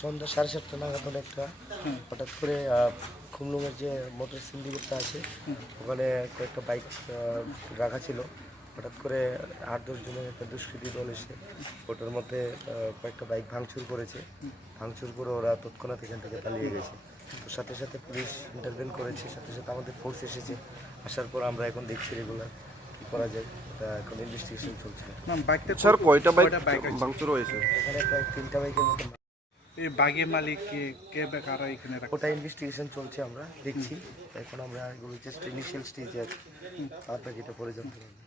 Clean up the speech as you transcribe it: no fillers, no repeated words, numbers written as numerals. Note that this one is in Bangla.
সন্ধ্যা 7:30 নাগাদ একটা হঠাৎ করে খুমলুঙের যে মোটর সিন্ডিকেটটা আছে ওখানে কয়েকটা বাইক রাখা ছিল। হঠাৎ করে 8-10 জনের একটা দুষ্কৃতী দল এসে ওটার মধ্যে কয়েকটা বাইক ভাঙচুর করেছে। ভাঙচুর করে ওরা তৎক্ষণাৎ এখান থেকে পালিয়ে গেছে। তো সাথে সাথে পুলিশ ইন্টারভেন করেছে, সাথে সাথে আমাদের ফোর্স এসেছে। আসার পর আমরা এখন দেখছি রেগুলার কী করা যায়, এটা এখন ইনভেস্টিগেশন চলছে। স্যার কয়টা বাইক ভাঙচুর হয়েছে? এখানে প্রায় 3টা বাইকের মতো। এই বাগের মালিক কে বা কারা এখানে ওটা ইনভেস্টিগেশন চলছে, আমরা দেখছি। এখন আমরা এগুলো জাস্ট ইনিশিয়াল স্টেজে আছি, আপনাকে এটা পরে জানতে পারবো।